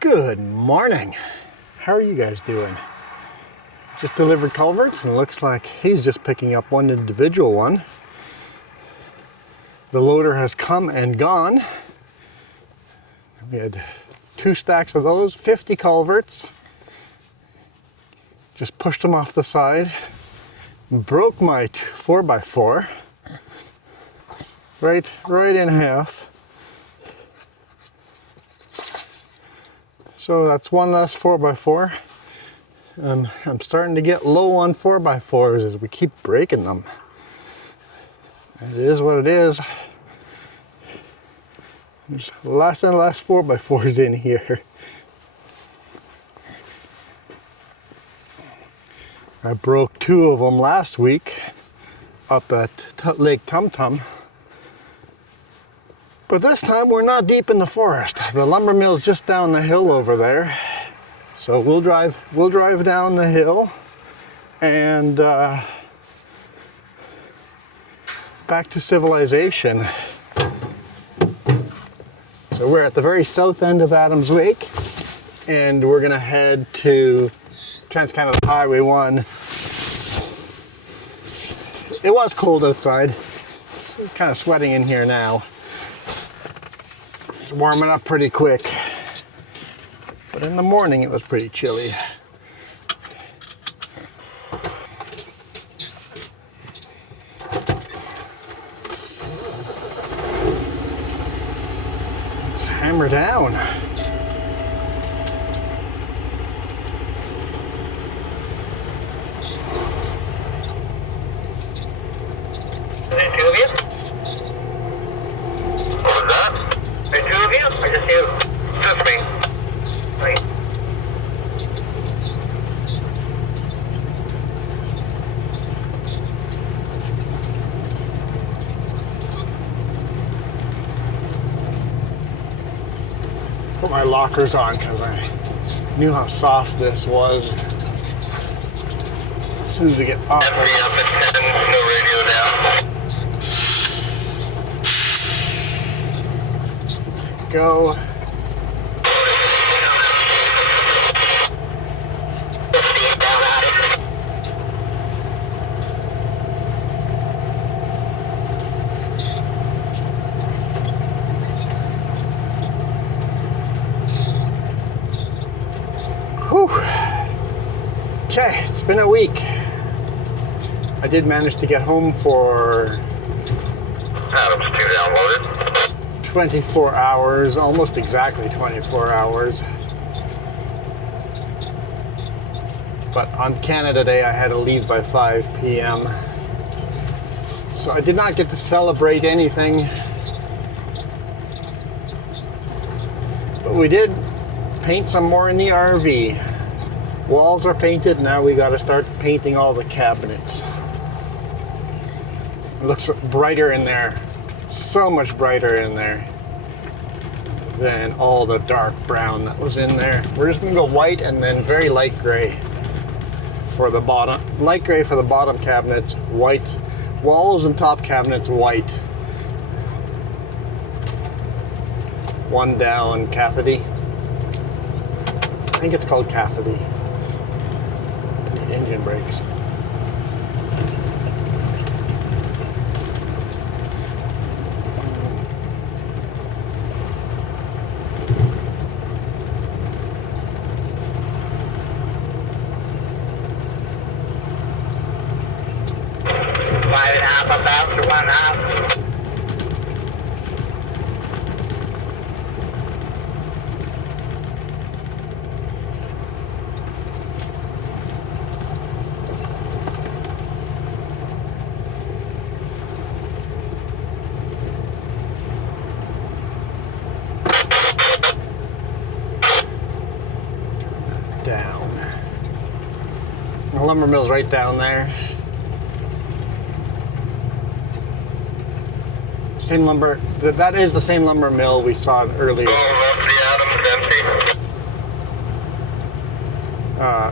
Good morning. How are you guys doing? Just delivered culverts and it looks like he's just picking up one individual one. The loader has come and gone. We had 2 stacks of those, 50 culverts. Just pushed them off the side. Broke my 4x4 right in half. So that's one less 4x4. I'm starting to get low on 4x4s as we keep breaking them. It is what it is. There's less and less 4x4s in here. I broke 2 of them last week up at Lake Tum Tum. But this time we're not deep in the forest. The lumber mill's just down the hill over there. So we'll drive down the hill and back to civilization. So we're at the very south end of Adams Lake and we're gonna head to Trans-Canada Highway 1. It was cold outside. It's kind of sweating in here now. It's warming up pretty quick. But in the morning it was pretty chilly. Let's hammer down. Put my lockers on because I knew how soft this was. As soon as we get off of this. Go. Okay, it's been a week. I did manage to get home for Adams 2 downloaded. 24 hours, almost exactly 24 hours. But on Canada Day, I had to leave by 5 p.m. So I did not get to celebrate anything. But we did paint some more in the RV. Walls are painted, now we got to start painting all the cabinets. It looks brighter in there, so much brighter in there than all the dark brown that was in there. We're just going to go white and then very light gray for the bottom. Light gray for the bottom cabinets, white walls and top cabinets white. One down Cathody. I think it's called Cathody. Engine brakes. Five and a half, about to 1.5. Down. The lumber mill's right down there. Same lumber, that is the same lumber mill we saw earlier.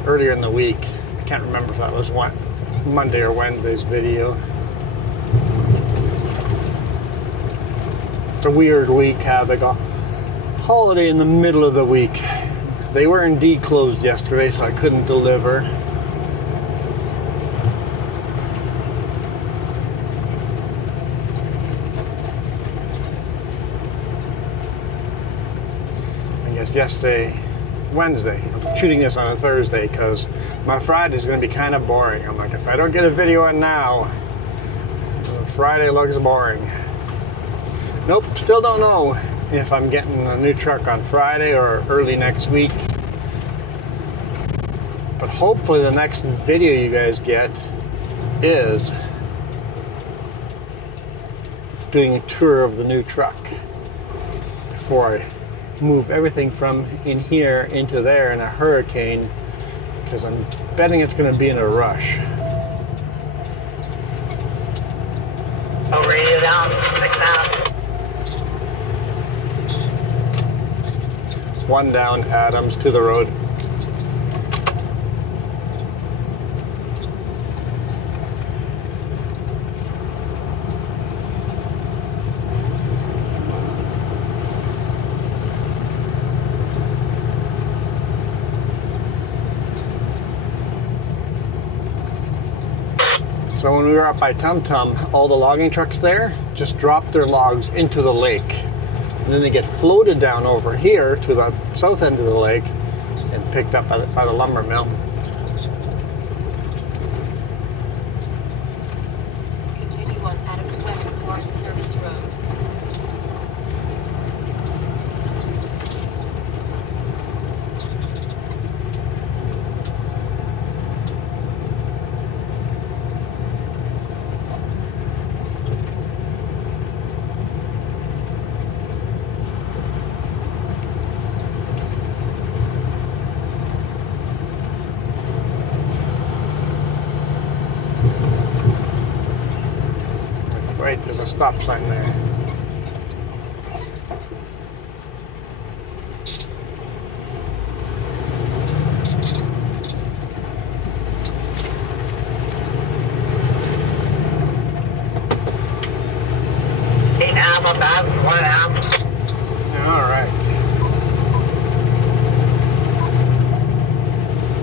Earlier in the week. I can't remember if that was Monday or Wednesday's video. It's a weird week having a holiday in the middle of the week. They were indeed closed yesterday, so I couldn't deliver. I guess yesterday, Wednesday. I'm shooting this on a Thursday because my Friday is going to be kind of boring. I'm like, if I don't get a video in now, Friday looks boring. Nope, still don't know if I'm getting a new truck on Friday or early next week. But hopefully the next video you guys get is doing a tour of the new truck before I move everything from in here into there in a hurricane, because I'm betting it's going to be in a rush. Over you down, 6 now. One down, Adams to the road. So when we were up by Tum Tum, all the logging trucks there just dropped their logs into the lake. And then they get floated down over here to the south end of the lake and picked up by the lumber mill. Continue on Adams West Forest Service Road. Wait, there's a stop sign there. Eight and a half on that, 1.5. All right.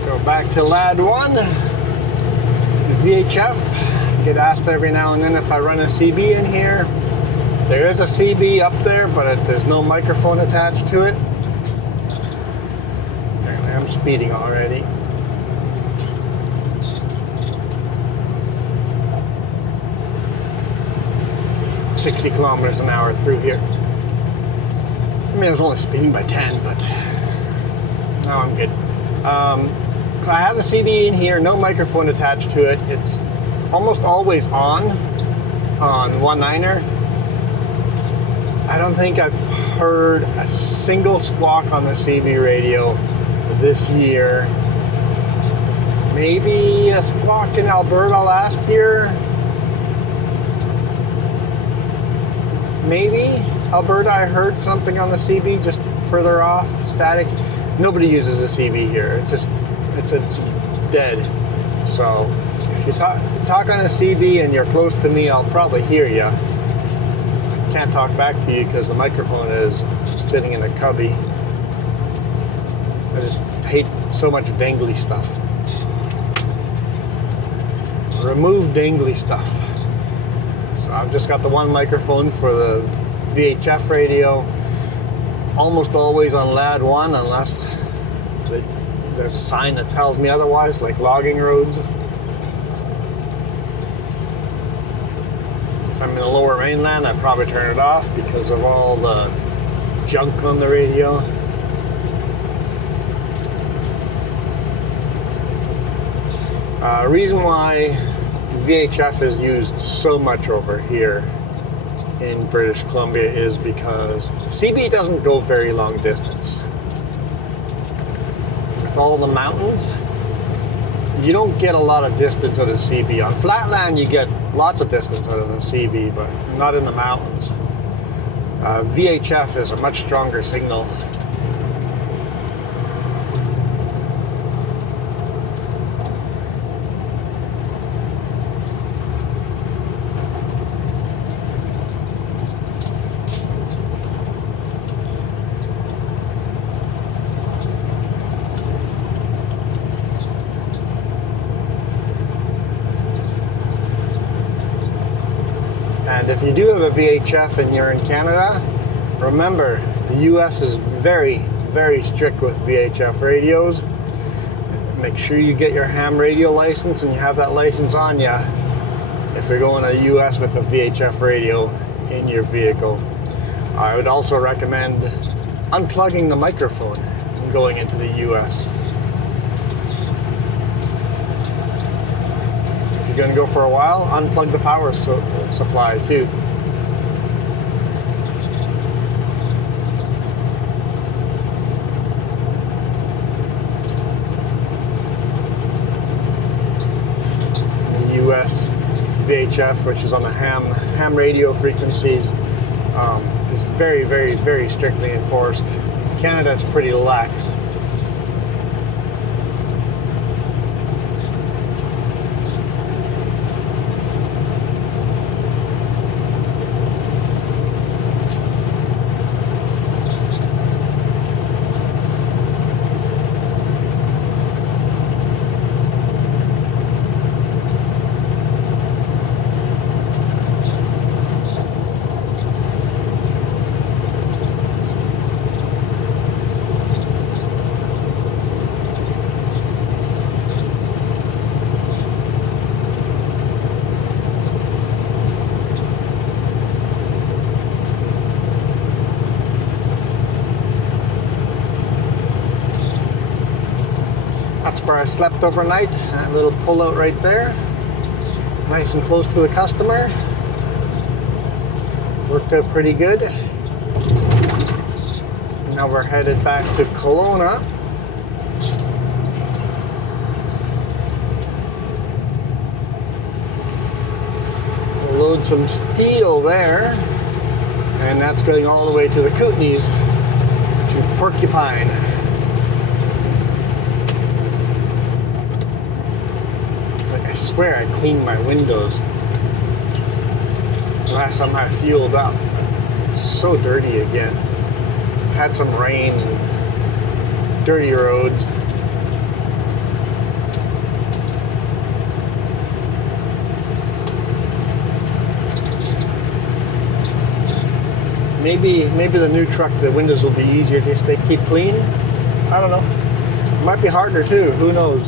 Go back to Lad 1, VHF. Get asked every now and then if I run a CB in here. There is a CB up there, but there's no microphone attached to it. Apparently I'm speeding already. "60 kilometers an hour through here." I mean, I was only speeding by 10, but now I'm good. I have a CB in here, no microphone attached to it. It's almost always on 1.9er. I don't think I've heard a single squawk on the CB radio this year. Maybe a squawk in Alberta last year. Maybe Alberta, I heard something on the CB just further off, static. Nobody uses a CB here. It's dead. So if you talk on a CB and you're close to me, I'll probably hear you. I can't talk back to you because the microphone is sitting in a cubby. I just hate so much dangly stuff. Remove dangly stuff. So I've just got the one microphone for the VHF radio. Almost always on Lad 1 unless there's a sign that tells me otherwise, like logging roads. If I'm in the lower mainland, I probably turn it off because of all the junk on the radio. Reason why VHF is used so much over here in British Columbia is because CB doesn't go very long distance. With all the mountains, you don't get a lot of distance out of CB. On flatland, you get lots of distance out of the CB, but not in the mountains. VHF is a much stronger signal. you do have a VHF and you're in Canada, remember the US is very, very strict with VHF radios. Make sure you get your ham radio license and you have that license on you if you're going to the US with a VHF radio in your vehicle. I would also recommend unplugging the microphone and going into the US. If you're going to go for a while, unplug the power supply too. US VHF, which is on the ham radio frequencies, is very, very, very strictly enforced. Canada, it's pretty lax. That's where I slept overnight. That little pullout right there. Nice and close to the customer. Worked out pretty good. Now we're headed back to Colona. We'll load some steel there. And that's going all the way to the Kootenays, to Porcupine. I swear I cleaned my windows last time I fueled up. So dirty again. Had some rain and dirty roads. Maybe the new truck, the windows will be easier to keep clean. I don't know. It might be harder too. Who knows?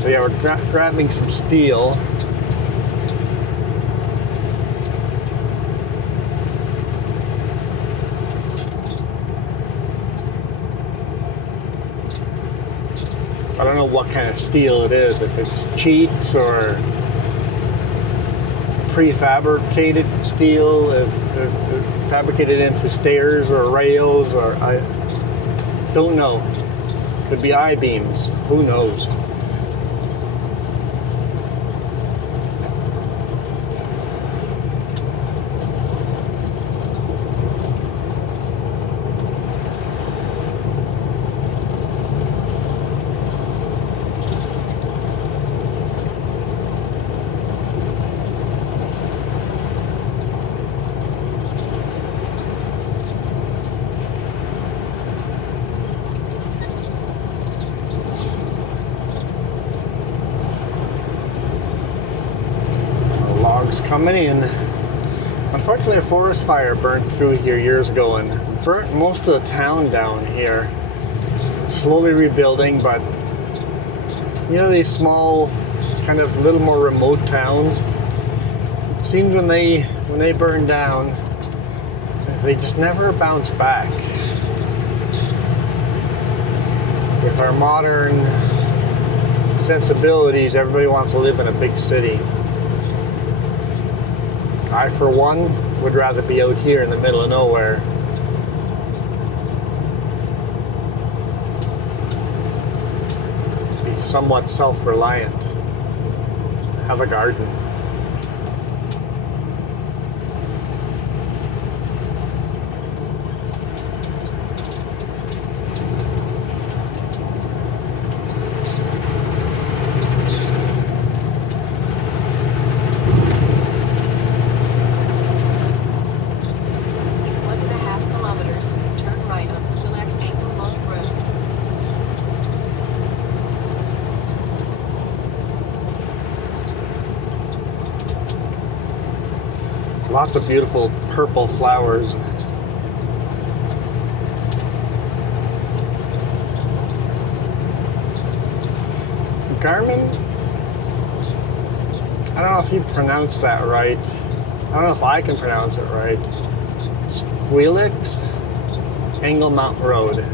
So yeah, we're grabbing some steel. I don't know what kind of steel it is, if it's cheats or prefabricated steel, if fabricated into stairs or rails, or I don't know. Could be I-beams, who knows? Coming in. Unfortunately, a forest fire burnt through here years ago and burnt most of the town down here. It's slowly rebuilding, but you know, these small, kind of little more remote towns, it seems when they burn down, they just never bounce back. With our modern sensibilities, everybody wants to live in a big city. I, for one, would rather be out here in the middle of nowhere. Be somewhat self-reliant. Have a garden. Lots of beautiful purple flowers. Garmin, I don't know if you pronounced that right. I don't know if I can pronounce it right. Squealix, Angle Mount Road.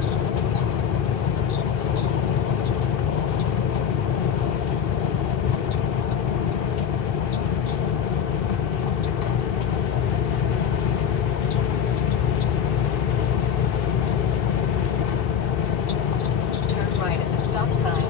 Turn right at the stop sign.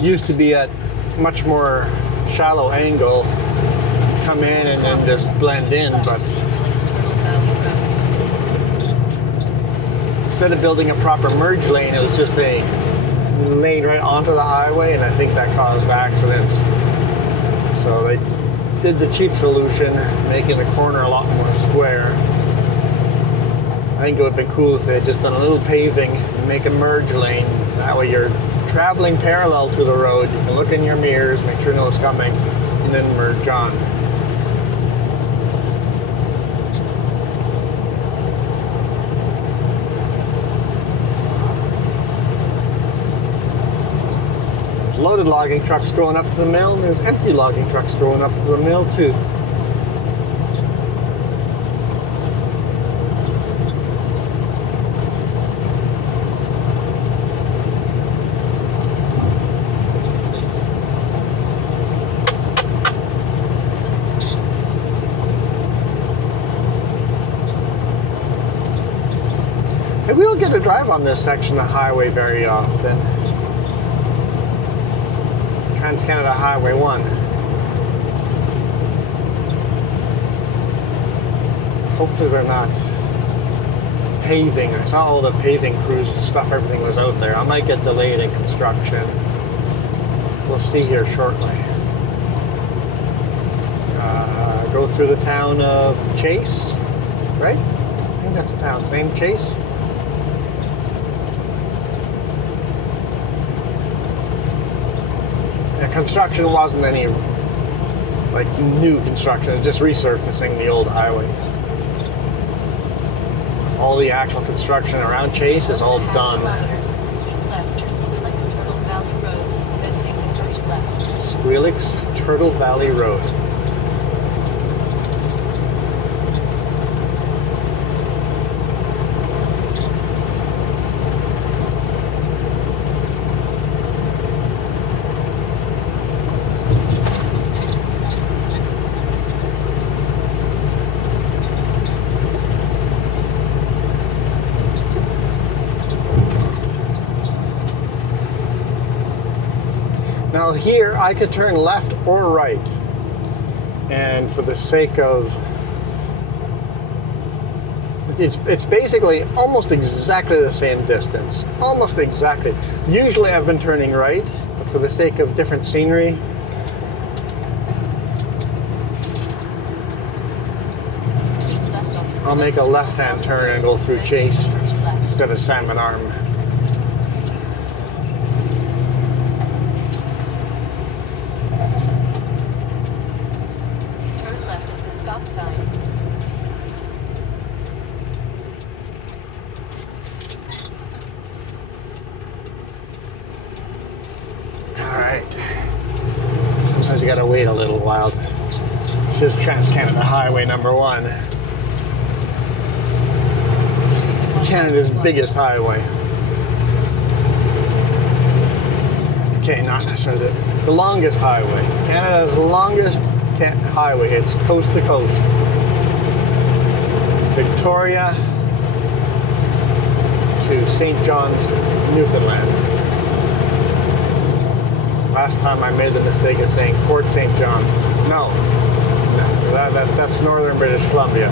Used to be at much more shallow angle, come in and then just blend in, but instead of building a proper merge lane, it was just a lane right onto the highway, and I think that caused accidents. So they did the cheap solution, making the corner a lot more square. I think it would have been cool if they had just done a little paving and make a merge lane. That way you're traveling parallel to the road. You can look in your mirrors, make sure no one's coming, and then merge on. There's loaded logging trucks going up to the mill, and there's empty logging trucks going up to the mill too. We don't get to drive on this section of highway very often. Trans-Canada Highway 1. Hopefully they're not paving. I saw all the paving crews and stuff, everything was out there. I might get delayed in construction. We'll see here shortly. Go through the town of Chase, right? I think that's the town's name, Chase. Construction wasn't any like new construction, it was just resurfacing the old highway. All the actual construction around Chase is all done. Keep left to Squealix Turtle Valley Road, then take the first left. Squealix Turtle Valley Road. Now here I could turn left or right, and for the sake of it's basically almost exactly the same distance, almost exactly. Usually I've been turning right, but for the sake of different scenery, Keep left on Squealix I'll make a left-hand turn and go through then take Chase the first left. instead of Salmon Arm. Turn left at the stop sign. Alright. Sometimes you gotta wait a little while. This is Trans-Canada Highway number 1. Canada's biggest highway. Okay, not necessarily the longest highway. Canada's longest highway. It's coast to coast. Victoria to St. John's, Newfoundland. Last time I made the mistake of saying Fort St. John's. No, that's northern British Columbia.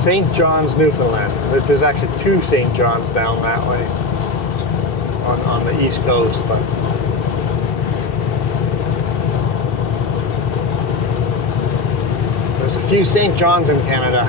St. John's, Newfoundland. There's actually two St. John's down that way on the East Coast, but there's a few St. John's in Canada.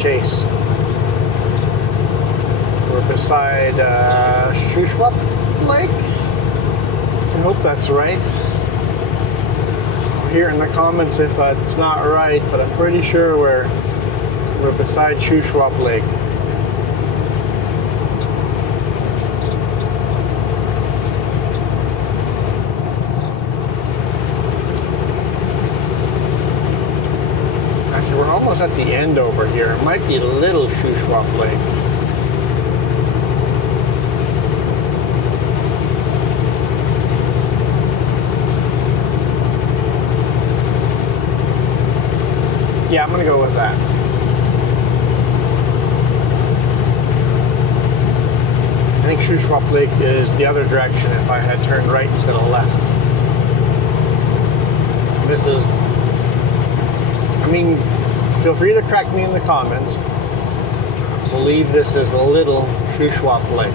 Chase. We're beside Shuswap Lake. I hope that's right. I'll hear in the comments if it's not right, but I'm pretty sure we're beside Shuswap Lake. We're almost at the end over here. It might be Little Shuswap Lake. Yeah, I'm gonna go with that. I think Shuswap Lake is the other direction if I had turned right instead of left. This is, I mean, feel free to correct me in the comments. I believe this is Little Shuswap Lake.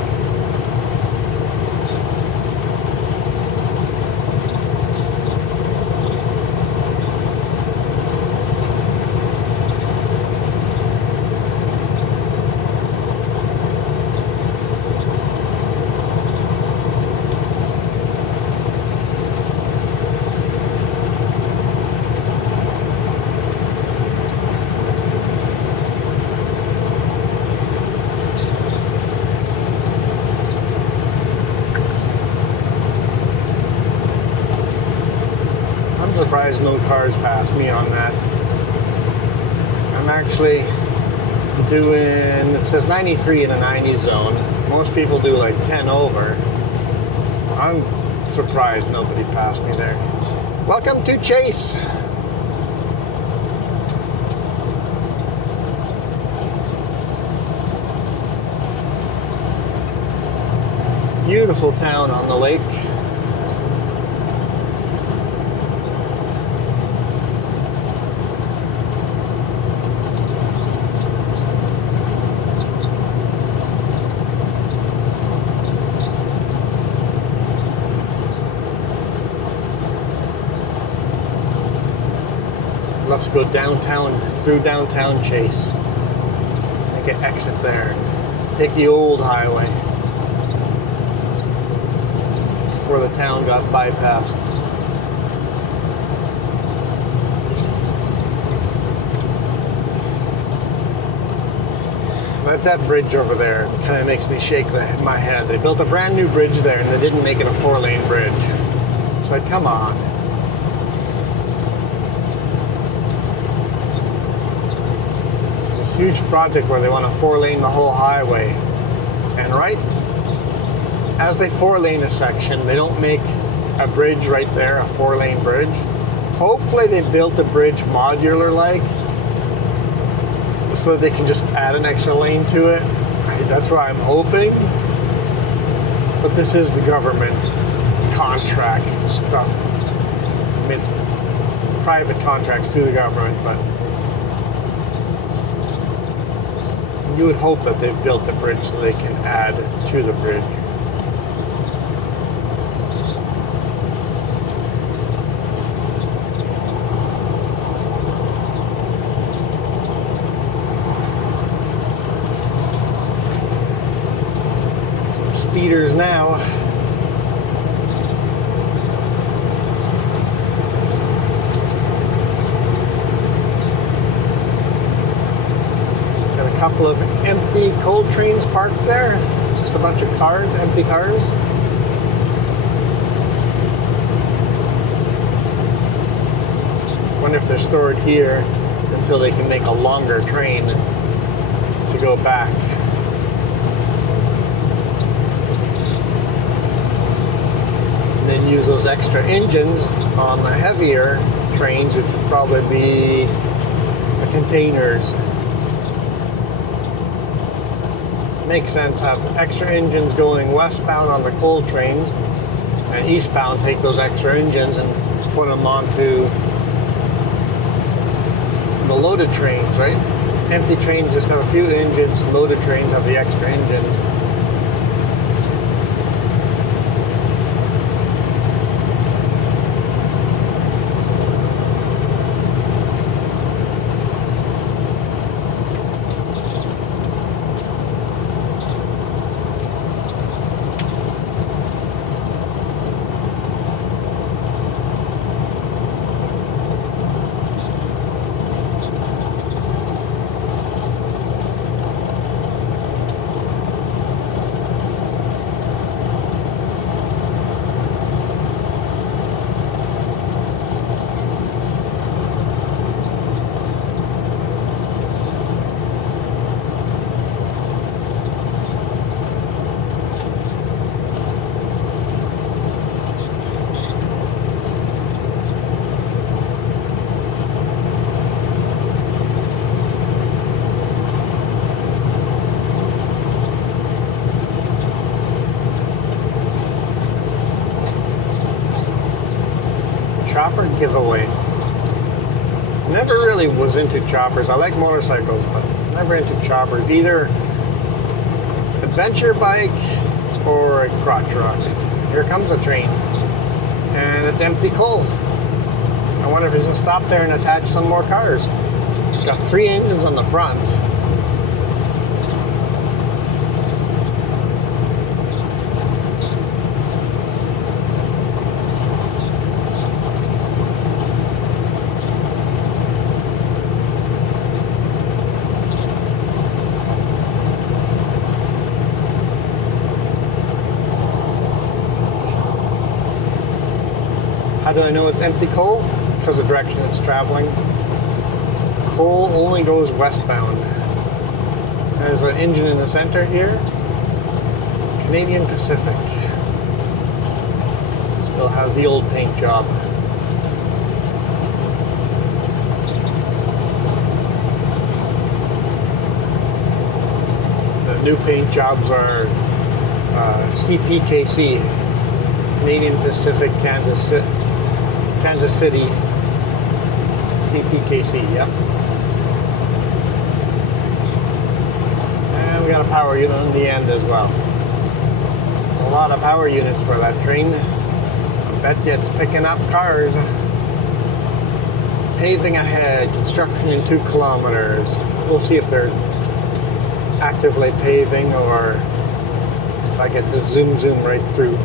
Surprised no cars passed me on that. I'm actually doing, it says 93 in a 90 zone. Most people do like 10 over. I'm surprised nobody passed me there. Welcome to Chase. Beautiful town on the lake. Love to go downtown, through downtown Chase. Make an exit there. Take the old highway before the town got bypassed. But that bridge over there kind of makes me shake my head. They built a brand new bridge there and they didn't make it a 4-lane bridge. It's like, come on. Huge project where they want to 4-lane the whole highway, and right as they 4-lane a section, they don't make a bridge right there, a 4-lane bridge. Hopefully they built the bridge modular like, so that they can just add an extra lane to it. That's what I'm hoping, but this is the government contracts and stuff. I mean, it's private contracts to the government, but you would hope that they've built the bridge so they can add to the bridge. Some speeders now. Couple of empty coal trains parked there. Just a bunch of cars, empty cars. Wonder if they're stored here until they can make a longer train to go back. And then use those extra engines on the heavier trains, which would probably be the containers. Makes sense, have extra engines going westbound on the coal trains, and eastbound take those extra engines and put them onto the loaded trains, right? Empty trains just have a few engines, loaded trains have the extra engines. Chopper giveaway. Never really was into choppers. I like motorcycles, but never into choppers. Either adventure bike or a crotch rocket. Here comes a train. And it's empty coal. I wonder if it's going to stop there and attach some more cars. It's got 3 engines on the front. How do I know it's empty coal? Because of the direction it's traveling. Coal only goes westbound. There's an engine in the center here. Canadian Pacific. Still has the old paint job. The new paint jobs are CPKC, Canadian Pacific, Kansas City, CPKC, yep. And we got a power unit on the end as well. It's a lot of power units for that train. I bet you it's picking up cars. Paving ahead, construction in 2 kilometers. We'll see if they're actively paving or if I get to zoom right through.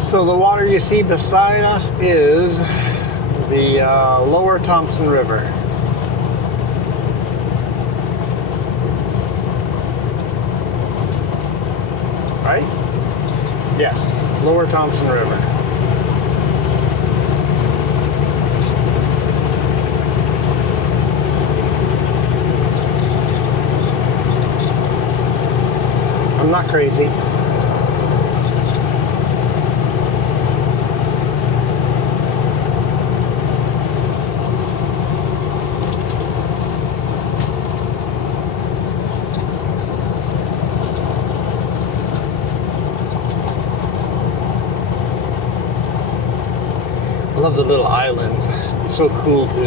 So the water you see beside us is the lower Thompson River. Right? Yes, lower Thompson River. I'm not crazy. I love the little islands. It's so cool to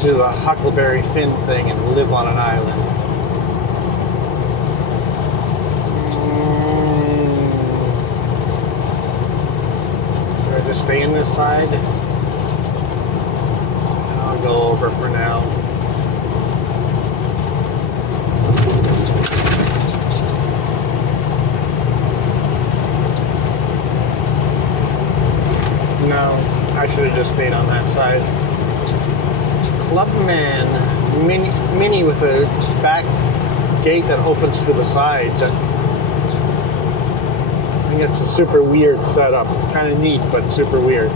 do the Huckleberry Finn thing and live on an island. Should I just stay in this side? I'll go over for now. No, I should have just stayed on that side. Clubman Mini with a back gate that opens to the sides. I think it's a super weird setup. Kind of neat, but super weird.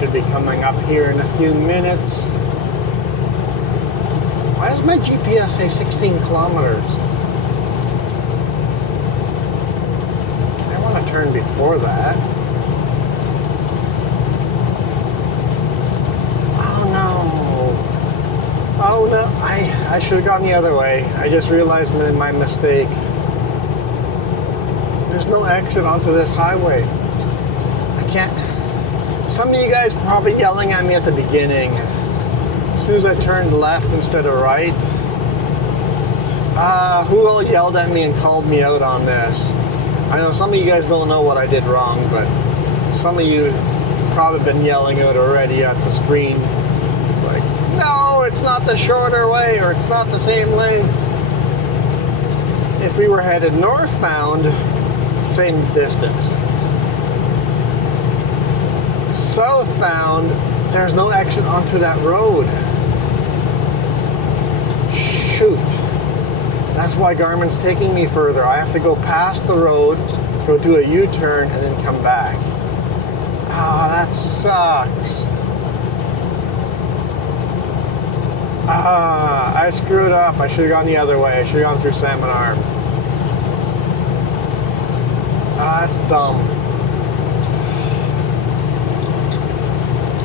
Should be coming up here in a few minutes. Why does my GPS say 16 kilometers? I want to turn before that. Oh no. Oh no, I should have gone the other way. I just realized my mistake. There's no exit onto this highway. I can't. Some of you guys were probably yelling at me at the beginning. As soon as I turned left instead of right. Who all yelled at me and called me out on this? I know some of you guys don't know what I did wrong, but some of you probably been yelling out already at the screen. It's like, no, it's not the shorter way, or it's not the same length. If we were headed northbound, same distance. Southbound, there's no exit onto that road. Shoot. That's why Garmin's taking me further. I have to go past the road, go do a U-turn, and then come back. Ah, that sucks. Ah, I screwed up. I should have gone the other way. I should have gone through Salmon Arm. Ah, that's dumb.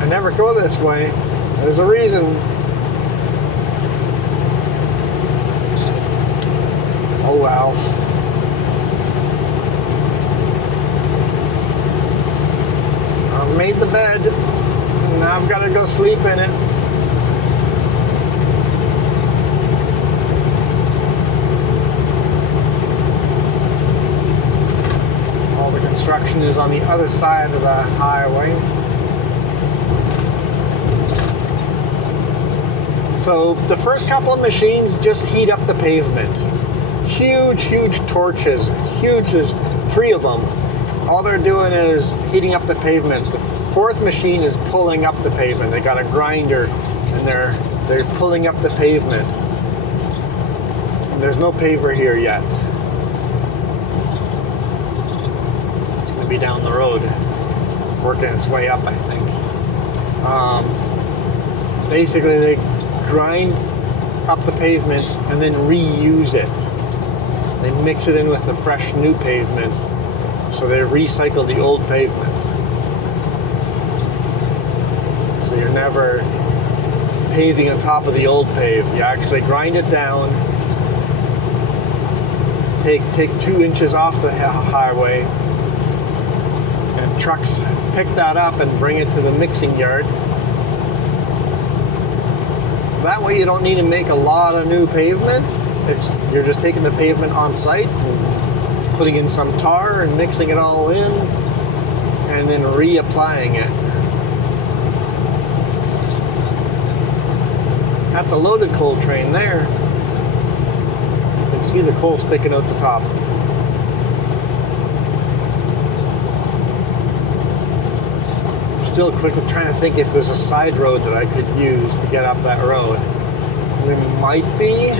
I never go this way. There's a reason. Oh well. I've made the bed, and now I've got to go sleep in it. All the construction is on the other side of the highway. So the first couple of machines just heat up the pavement. Huge, huge torches, huge, there's 3 of them. All they're doing is heating up the pavement. The 4th machine is pulling up the pavement. They got a grinder and they're pulling up the pavement. And there's no paver here yet. It's gonna be down the road, working its way up, I think. Basically, they grind up the pavement and then reuse it. They mix it in with the fresh new pavement, so they recycle the old pavement. So you're never paving on top of the old pave. You actually grind it down, take 2 inches off the highway, and trucks pick that up and bring it to the mixing yard. So that way you don't need to make a lot of new pavement. You're just taking the pavement on site and putting in some tar and mixing it all in and then reapplying it. That's a loaded coal train there. You can see the coal sticking out the top. I'm still quickly trying to think if there's a side road that I could use to get up that road. There might be.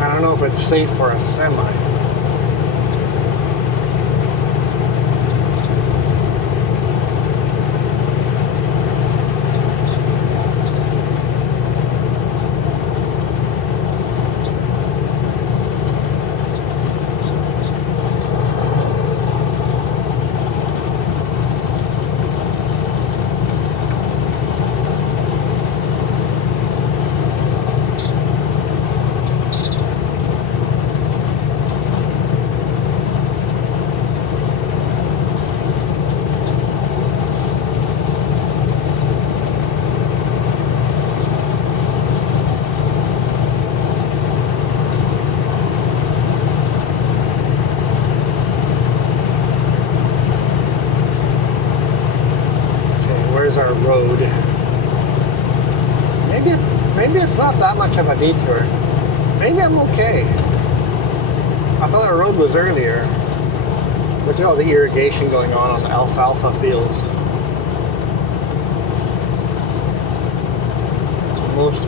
I don't know if it's safe for a semi. Our road. Maybe it's not that much of a detour. Maybe I'm okay. I thought our road was earlier. Look at all the irrigation going on the alfalfa fields.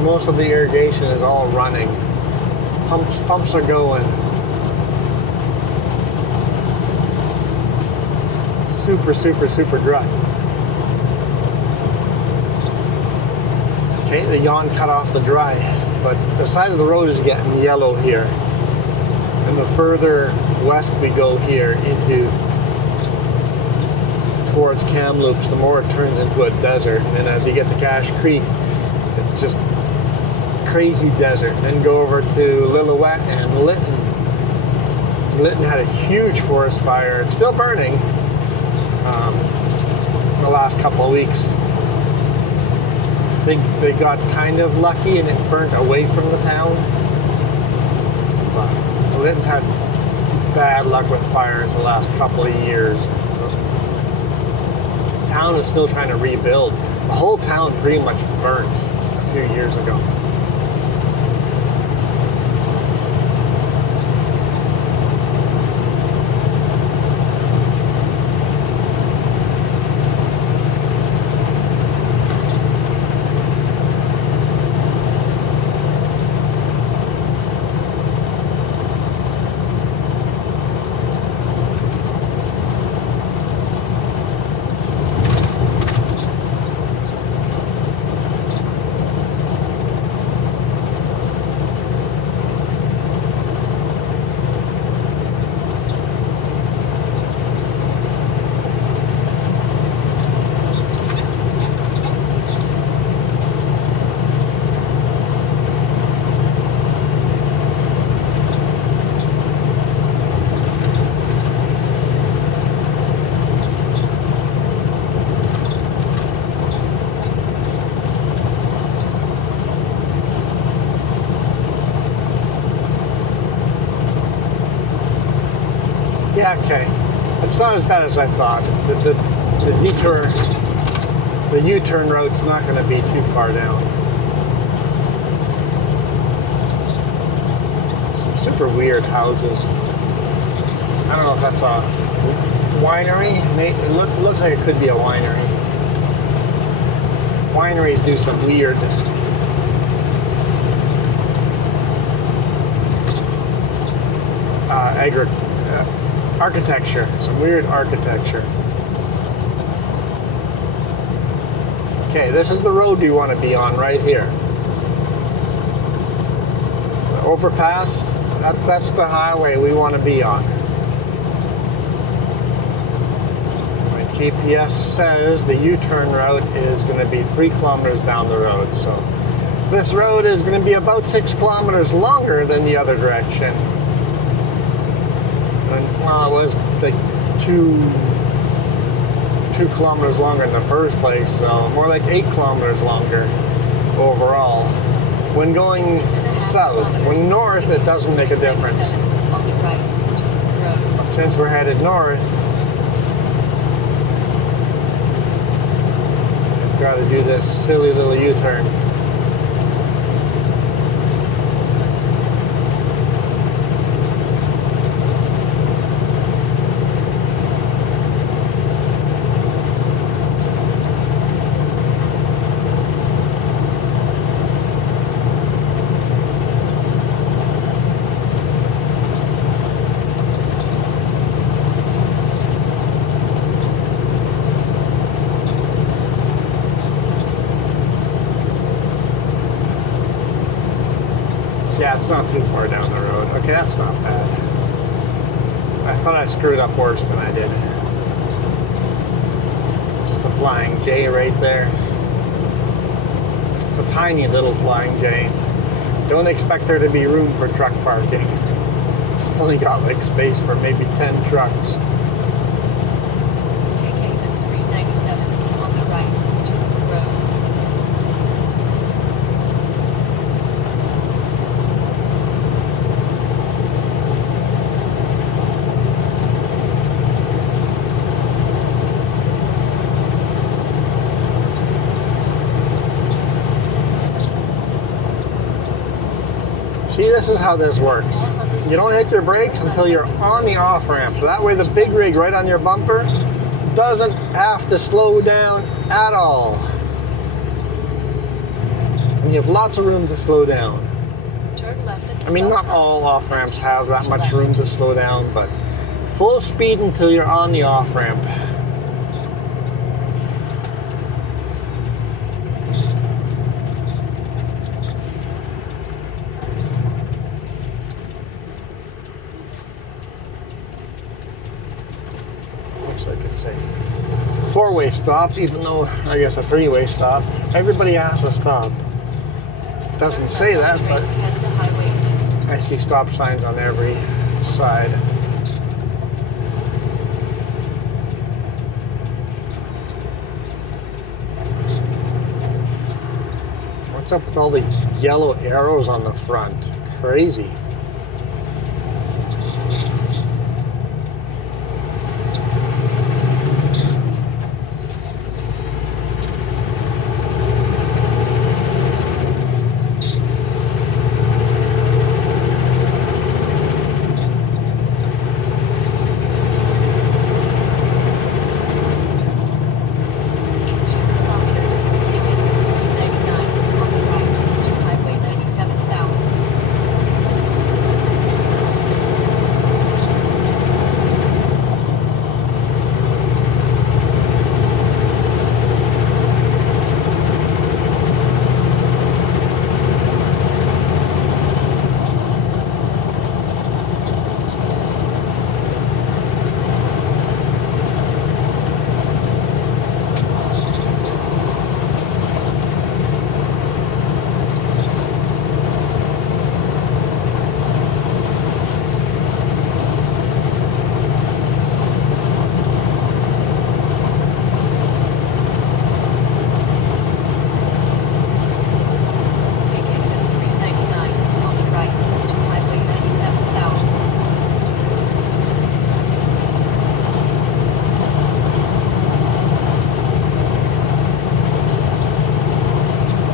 Most of the irrigation is all running. Pumps are going. Super dry. Okay, the yawn cut off the dry, but the side of the road is getting yellow here. And the further west we go here towards Kamloops, the more it turns into a desert. And as you get to Cache Creek, it's just crazy desert. Then go over to Lillooet and Lytton. Lytton had a huge forest fire. It's still burning. The last couple of weeks. I think they got kind of lucky and it burnt away from the town. But Lytton's had bad luck with fires the last couple of years. The town is still trying to rebuild. The whole town pretty much burnt a few years ago. Yeah, okay. It's not as bad as I thought. The detour, the U-turn road's not going to be too far down. Some super weird houses. I don't know if that's a winery. It looks like it could be a winery. Wineries do some weird architecture, some weird architecture. Okay, this is the road you want to be on right here. The overpass, that's the highway we want to be on. My GPS says the U-turn route is going to be 3 kilometers down the road, so this road is going to be about 6 kilometers longer than the other direction. Well, it was like 2 kilometers longer in the first place, so more like 8 kilometers longer overall. When going south, when north, it doesn't make a difference. On the right to the road. Since we're headed north, we've got to do this silly little U-turn. Yeah, it's not too far down the road. Okay, that's not bad. I thought I screwed up worse than I did. Just a flying J right there. It's a tiny little flying J. Don't expect there to be room for truck parking. Only got like space for maybe 10 trucks. Take exit 397 on the right to the road. See, this is how this works. You don't hit your brakes until you're on the off-ramp. That way the big rig right on your bumper doesn't have to slow down at all. And you have lots of room to slow down. Turn left at the I mean, not stop all sign. off-ramps have that much Left. room to slow down, but full speed until you're on the off-ramp. Like it's a 4-way stop, even though I guess a 3-way stop. Everybody has to stop. It doesn't say that, but Trains headed to Highway East. I see stop signs on every side. What's up with all the yellow arrows on the front? Crazy. In 2 kilometers, take exit 399 on the right to Highway 97 South. Take exit 399 on the right to Highway 97 South.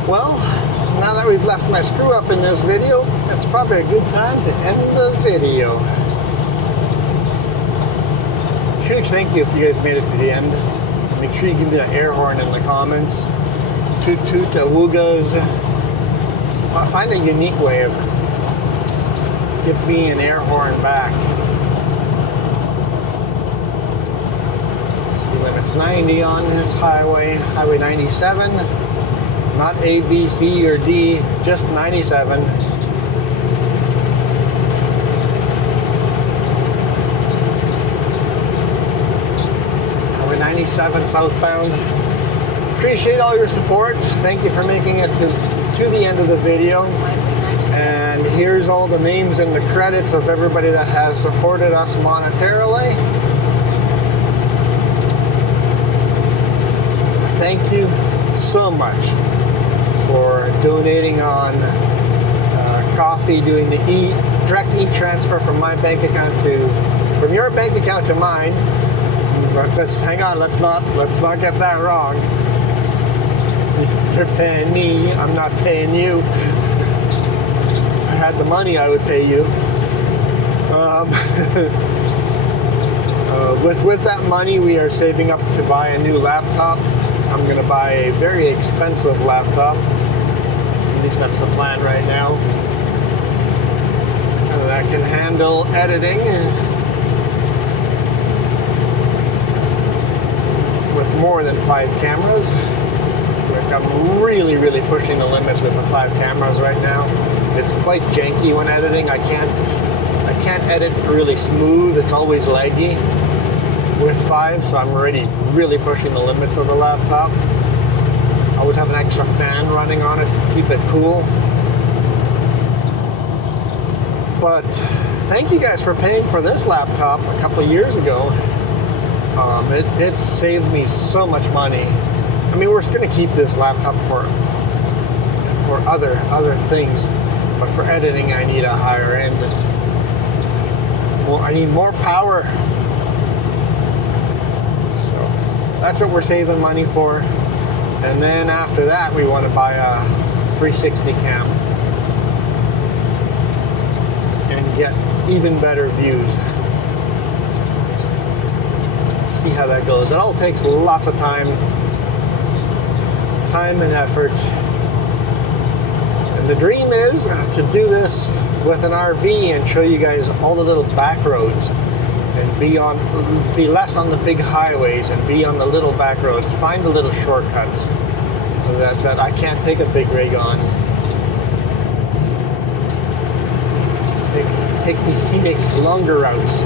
Well, now that we've left my screw up in this video, it's probably a good time to end the video. Huge thank you if you guys made it to the end. Make sure you give me that air horn in the comments. Toot toot awoogas. Find a unique way of give me an air horn back. Speed limit's 90 on this highway, Highway 97. Not A, B, C, or D, just 97. Highway 97 southbound. Appreciate all your support. Thank you for making it to the end of the video. Highway 97. And here's all the names and the credits of everybody that has supported us monetarily. Thank you so much for donating on coffee, doing the direct e-transfer from my bank account from your bank account to mine. But hang on, let's not get that wrong. You're paying me, I'm not paying you. If I had the money, I would pay you. With that money, we are saving up to buy a new laptop. I'm going to buy a very expensive laptop. At least that's the plan right now. That can handle editing with more than 5 cameras. I'm really pushing the limits with the 5 cameras right now. It's quite janky when editing. I can't edit really smooth. It's always laggy with 5, so I'm already really pushing the limits of the laptop. I always have an extra fan running on it to keep it cool. But thank you guys for paying for this laptop a couple of years ago. It saved me so much money. I mean, we're going to keep this laptop for other things, but for editing, I need a higher end. Well, I need more power. So that's what we're saving money for. And then after that, we want to buy a 360 cam and get even better views. See how that goes. It all takes lots of time and effort. And the dream is to do this with an RV and show you guys all the little back roads and be less on the big highways and be on the little back roads. Find the little shortcuts that I can't take a big rig on. Take these scenic longer routes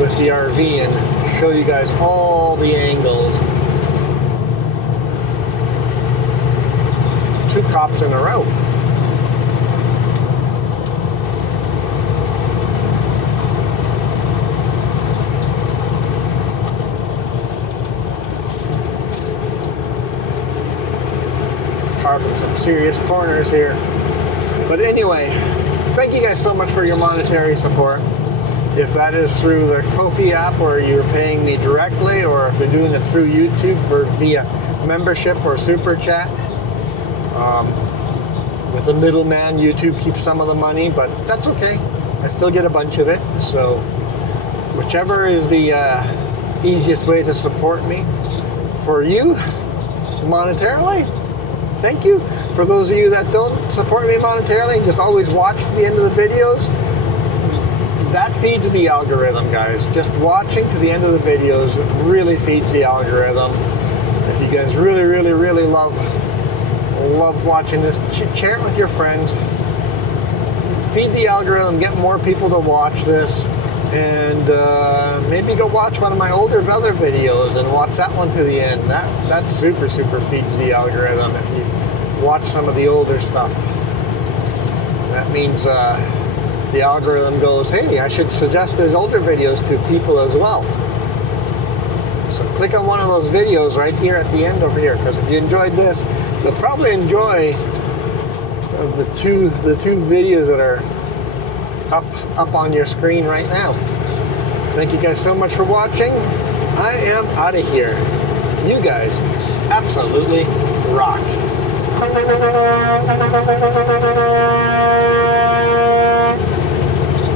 with the RV and show you guys all the angles. 2 cops in a row. carving some serious corners here. But anyway, thank you guys so much for your monetary support. If that is through the Ko-fi app where you're paying me directly, or if you're doing it through YouTube via membership or super chat. With the middleman, YouTube keeps some of the money, but that's okay. I still get a bunch of it. So whichever is the easiest way to support me for you monetarily, thank you. For those of you that don't support me monetarily and just always watch to the end of the videos, that feeds the algorithm, guys. Just watching to the end of the videos really feeds the algorithm. If you guys really, really, really love watching this, share it with your friends. Feed the algorithm, get more people to watch this, and maybe go watch one of my older other videos and watch that one to the end. That super feeds the algorithm if you watch some of the older stuff. That means the algorithm goes, hey, I should suggest those older videos to people as well. So click on one of those videos right here at the end over here, because if you enjoyed this, you'll probably enjoy the two videos that are up on your screen right now. Thank you guys so much for watching. I am out of here. You guys absolutely rock.